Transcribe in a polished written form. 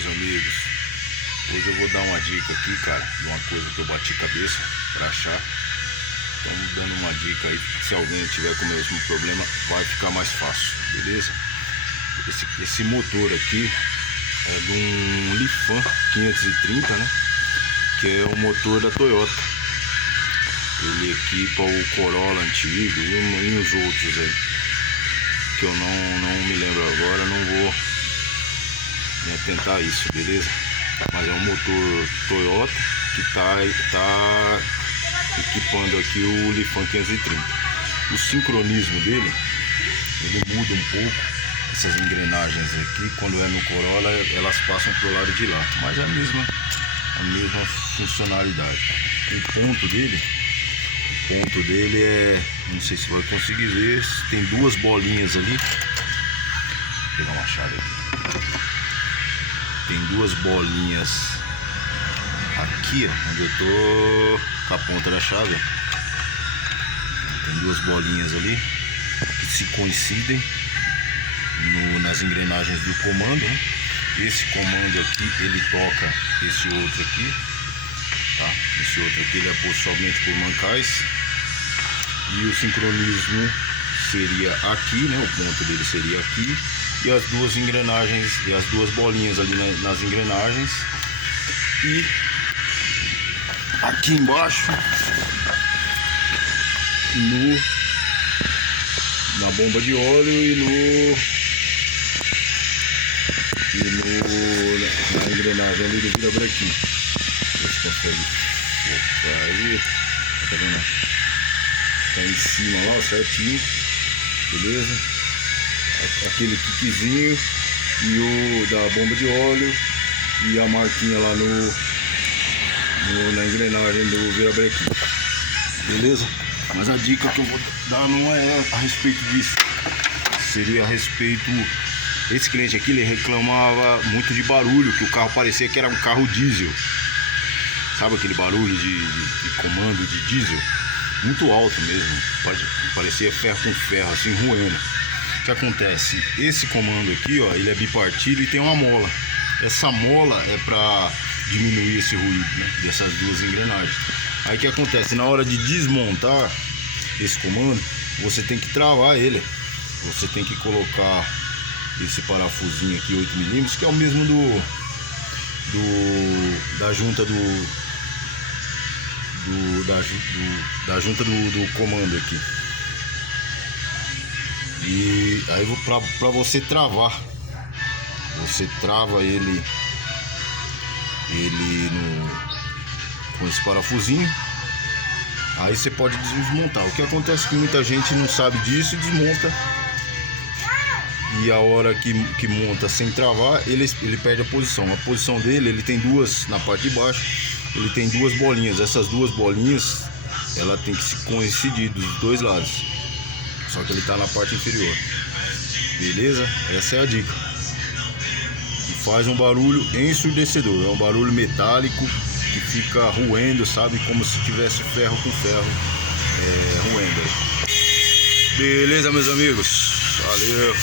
meus amigos. Hoje eu vou dar uma dica aqui, cara, de uma coisa que eu bati cabeça pra achar. Então dando uma dica aí, se alguém tiver com o mesmo problema, vai ficar mais fácil, beleza? Esse motor aqui é de um Lifan 530, né? Que é o motor da Toyota. Ele equipa o Corolla antigo e uns outros aí, que eu não me lembro agora, não vou me atentar a isso, beleza? Mas é um motor Toyota que tá equipando aqui o Lifan 530. O sincronismo dele, ele muda um pouco. Essas engrenagens aqui, quando é no Corolla, elas passam pro lado de lá, mas é a mesma funcionalidade. O ponto dele é, não sei se vai conseguir ver, tem duas bolinhas ali. Vou pegar uma chave aqui. Tem duas bolinhas aqui, ó, onde eu tô com a ponta da chave. Tem duas bolinhas ali que se coincidem nas engrenagens do comando, né? Esse comando aqui, ele toca esse outro aqui, tá? Esse outro aqui ele é posto somente por mancais. E o sincronismo seria aqui, né? O ponto dele seria aqui. E as duas engrenagens, e as duas bolinhas ali nas engrenagens. E aqui embaixo, na bomba de óleo na engrenagem ali do virabrequim. Você consegue focar aí, tá vendo? Tá em cima lá, certinho, beleza? Aquele kickzinho e o da bomba de óleo e a marquinha lá na engrenagem do virabrequim, beleza? Mas a dica que eu vou dar não é a respeito disso, seria a respeito. Esse cliente aqui, ele reclamava muito de barulho, que o carro parecia que era um carro diesel. Sabe aquele barulho de comando de diesel? Muito alto mesmo, pode parecer ferro com ferro, assim, roendo. O que acontece? Esse comando aqui, ó, ele é bipartido e tem uma mola. Essa mola é para diminuir esse ruído, né, dessas duas engrenagens. Aí o que acontece? Na hora de desmontar esse comando, você tem que travar ele. Você tem que colocar esse parafusinho aqui 8mm, que é o mesmo da junta da junta do comando aqui. E aí para você travar, você trava ele com esse parafusinho. Aí você pode desmontar. O que acontece é que muita gente não sabe disso e desmonta. E a hora que monta sem travar, ele perde a posição. A posição dele, ele tem duas, na parte de baixo, ele tem duas bolinhas. Essas duas bolinhas, ela tem que se coincidir dos dois lados. Só que ele tá na parte inferior. Beleza? Essa é a dica. E faz um barulho ensurdecedor. É um barulho metálico que fica roendo, sabe? Como se tivesse ferro com ferro roendo. Beleza, meus amigos? Valeu!